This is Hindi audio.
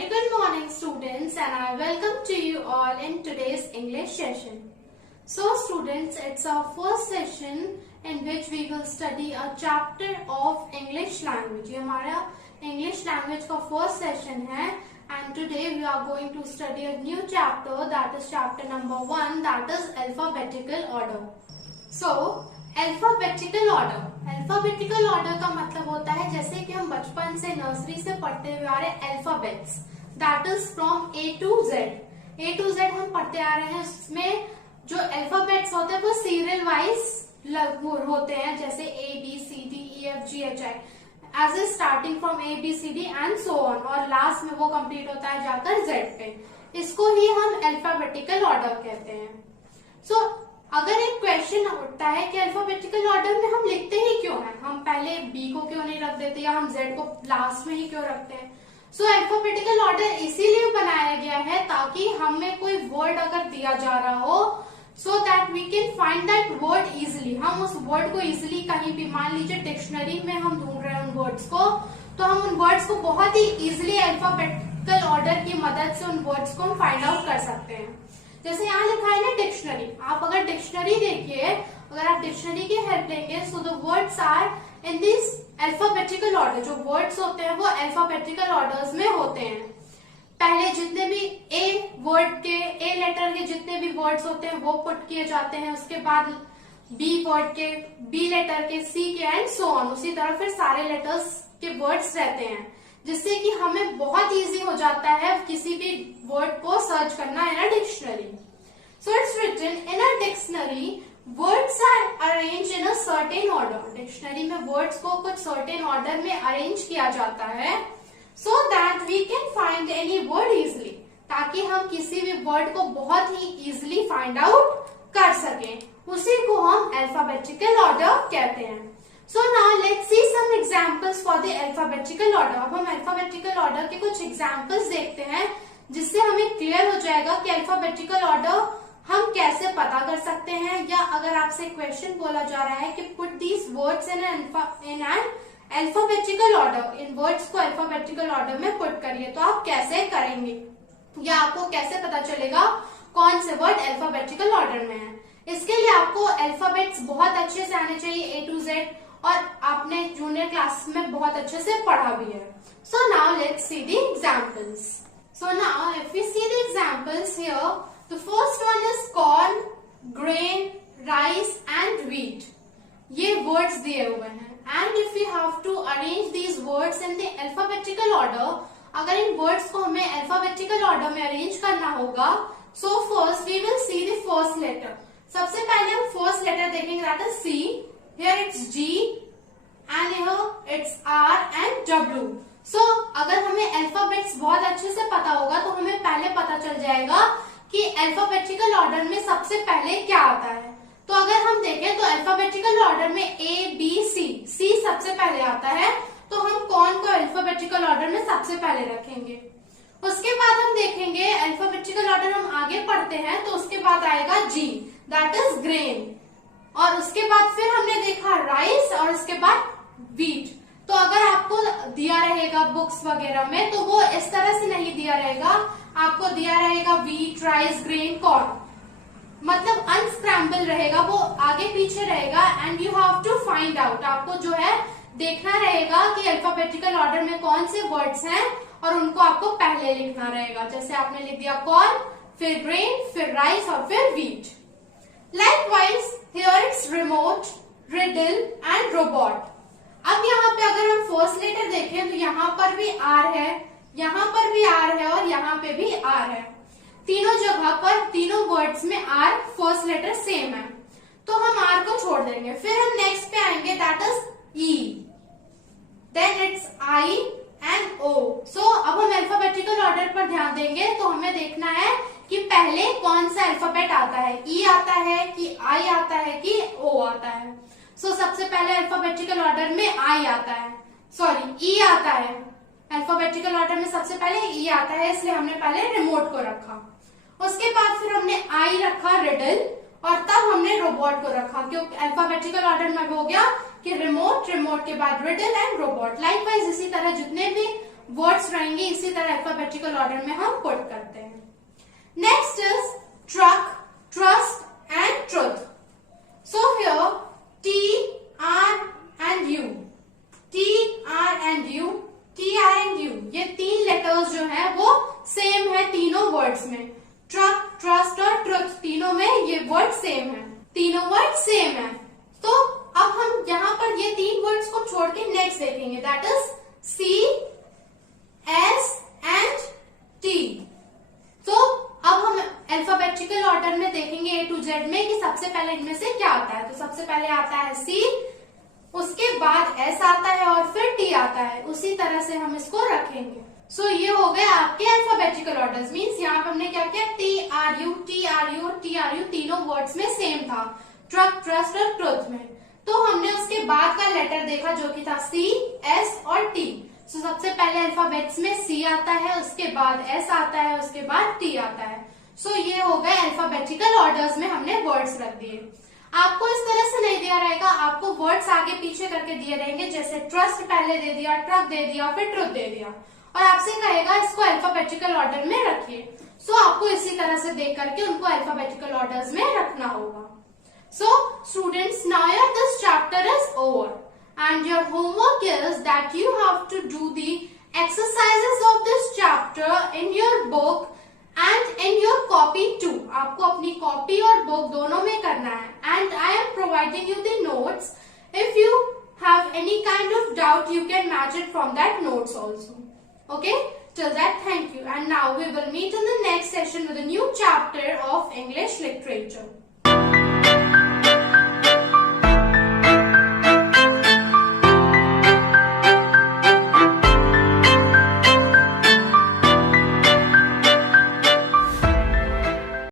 very good morning students, and I welcome to you all in today's English session. So students, it's our first session in which we will study a chapter of English language. ये हमारा English language का first session है, and today we are going to study a new chapter, that is chapter number 1, that is alphabetical order. So alphabetical order का मतलब होता है जैसे कि हम बचपन से नर्सरी से पढ़ते हुए आ रहे हैं alphabets, that is from A to Z हम पढ़ते आ रहे हैं. उसमें जो अल्फाबेट्स होते हैं वो सीरियल वाइज होते हैं, जैसे A B C D E F G H I as a starting from A B C D and so on, और लास्ट में वो कंप्लीट होता है जाकर जेड पे. इसको ही हम अल्फाबेटिकल ऑर्डर कहते हैं. सो अगर एक क्वेश्चन उठता है कि अल्फाबेटिकल ऑर्डर में हम लिखते ही क्यों हैं, हम पहले बी को क्यों नहीं रख देते या हम जेड को लास्ट में ही क्यों रखते हैं. सो अल्फाबेटिकल ऑर्डर इसीलिए बनाया गया है ताकि हमें कोई वर्ड अगर दिया जा रहा हो so that we can find that word easily. हम उस वर्ड को इजिली कहीं भी, मान लीजिए डिक्शनरी में हम ढूंढ रहे हैं उन वर्ड्स को, तो हम उन वर्ड्स को बहुत ही इजिली अल्फाबेटिकल ऑर्डर की मदद से उन वर्ड्स को हम फाइंड आउट कर सकते हैं. जैसे यहाँ लिखा है ना डिक्शनरी, आप अगर डिक्शनरी देखिए, अगर आप डिक्शनरी की हेल्प लेंगे so the words are in this alphabetical order. जो वर्ड्स होते हैं वो अल्फाबेटिकल ऑर्डर्स में होते हैं. पहले जितने भी ए वर्ड के, ए लेटर के जितने भी वर्ड्स होते हैं वो पुट किए जाते हैं, उसके बाद बी वर्ड के, बी लेटर के, सी के एंड सो ऑन. उसी तरह फिर सारे लेटर्स के वर्ड्स रहते हैं, जिससे कि हमें बहुत इजी हो जाता है किसी भी वर्ड को सर्च करना in a dictionary. So it's written in a dictionary words are arrange in a certain order. Dictionary में वर्ड्स को कुछ सर्टेन ऑर्डर में अरेंज किया जाता है so that we can find any word easily, ताकि हम किसी भी वर्ड को बहुत ही इजिली फाइंड आउट कर सकें. उसी को हम अल्फाबेटिकल ऑर्डर कहते हैं. So now let's see some examples for the alphabetical order. अब हम alphabetical order के कुछ examples देखते हैं जिससे हमें क्लियर हो जाएगा कि alphabetical order हम कैसे पता कर सकते हैं. या अगर आपसे क्वेश्चन बोला जा रहा है कि put these words in an alphabetical order, in words को alphabetical order में put करिए, तो आप कैसे करेंगे या आपको कैसे पता चलेगा कौन से वर्ड alphabetical order में है. इसके लिए आपको अल्फाबेट्स बहुत अच्छे से आने चाहिए, ए टू जेड, और आपने जूनियर क्लास में बहुत अच्छे से पढ़ा भी है. So now let's see the examples. So now if we see the examples here, the first one is corn, grain, rice and wheat. ये वर्ड्स दिए हुए हैं, and if we have to arrange these words in the alphabetical order, अगर इन वर्ड्स को हमें अल्फाबेटिकल ऑर्डर में अरेंज करना होगा, so first we will see the first letter. सबसे पहले हम फर्स्ट लेटर देखेंगे, that is C. Here it's G and here it's R and W. So अगर हमें अल्फाबेट्स बहुत अच्छे से पता होगा तो हमें पहले पता चल जाएगा कि अल्फाबेटिकल ऑर्डर में सबसे पहले क्या आता है. तो अगर हम देखें तो अल्फाबेटिकल ऑर्डर में A B C सबसे पहले आता है, तो हम कौन को अल्फाबेटिकल ऑर्डर में सबसे पहले रखेंगे. उसके बाद हम देखेंगे अल्फाबेटिकल ऑर्डर हम आगे पढ़ते हैं तो उसके बाद आएगा G, दैट इज ग्रेन, और उसके बाद फिर हमने देखा राइस और उसके बाद व्हीट. तो अगर आपको दिया रहेगा बुक्स वगैरह में तो वो इस तरह से नहीं दिया रहेगा, आपको दिया रहेगा व्हीट, राइस, ग्रेन, कॉर्न, मतलब अनस्क्रैम्बल रहेगा, वो आगे पीछे रहेगा. And you have to find out, आपको जो है देखना रहेगा कि अल्फाबेटिकल ऑर्डर में कौन से वर्ड्स हैं और उनको आपको पहले लिखना रहेगा. जैसे आपने लिख दिया कॉर्न, फिर ग्रेन, फिर राइस और फिर wheat. Likewise, here it's remote, riddle and robot. अब यहाँ पे अगर हम फर्स्ट लेटर देखें तो यहाँ पर भी R है, यहाँ पर भी R है और यहाँ पे भी R है. तीनों जगह पर, तीनों वर्ड्स में R फर्स्ट लेटर सेम है, तो हम R को छोड़ देंगे. फिर हम नेक्स्ट पे आएंगे, that is E, then it's I and O. So अब हम अल्फाबेटिकल ऑर्डर पर ध्यान देंगे तो हमें देखना है कि पहले कौन सा अल्फाबेट आता है, ई आता है कि आई आता है कि ओ आता है. सो सबसे पहले अल्फाबेटिकल ऑर्डर में आई आता है, सॉरी ई आता है. अल्फाबेटिकल ऑर्डर में सबसे पहले ई आता है, इसलिए हमने पहले रिमोट को रखा. उसके बाद फिर हमने आई रखा रिडल, और तब हमने रोबोट को रखा, क्योंकि अल्फाबेटिकल ऑर्डर में हो गया कि रिमोट, रिमोट के बाद रिडल एंड रोबोट. लाइकवाइज इसी तरह जितने भी वर्ड्स रहेंगे इसी तरह अल्फाबेटिकल ऑर्डर में हम पुट करते हैं. Next is truck, trust and truth. So here T, R and U, T, R and U, T, R and U, ये तीन लेटर्स जो है वो सेम है तीनों वर्ड्स में. ट्रक, ट्रस्ट और ट्रुथ तीनों में ये वर्ड सेम है, तीनों वर्ड सेम है. तो अब हम यहाँ पर ये तीन वर्ड्स को छोड़ के नेक्स्ट देखेंगे, that is C, S and T. तो अब हम अल्फाबेटिकल ऑर्डर में देखेंगे A to Z में कि सबसे पहले इनमें से क्या आता है. तो सबसे पहले आता है C, उसके बाद S आता है और फिर T आता है. उसी तरह से हम इसको रखेंगे. सो ये हो गए आपके अल्फाबेटिकल ऑर्डर्स. मीन्स यहाँ पे हमने क्या किया, T R U और T R U तीनों वर्ड्स में सेम था, ट्रक, ट्रस्ट और ट्रुथ में. तो हमने उसके बाद का लेटर देखा जो कि था C, S और T. सो सबसे पहले अल्फाबेट्स में C आता है, उसके बाद S आता है, उसके बाद T आता है. सो ये हो गए अल्फाबेटिकल ऑर्डर्स में हमने वर्ड्स रख दिए. आपको इस तरह से नहीं दिया रहेगा, आपको वर्ड्स आगे पीछे करके दिए रहेंगे. जैसे ट्रस्ट पहले दे दिया, ट्रक दे दिया, फिर ट्रुथ दे दिया और आपसे कहेगा इसको अल्फाबेटिकल ऑर्डर में रखिए. सो आपको इसी तरह से देख करके उनको अल्फाबेटिकल ऑर्डर्स में रखना होगा. So students, now this chapter is over and your homework is that you have to do the exercises of this chapter in your book and in your copy too. आपको अपनी कॉपी और बुक दोनों में करना है. And I am providing you the notes. If you have any kind of doubt, you can match it from that notes also. Okay? Till that, thank you. And now we will meet in the next session with a new chapter of English literature.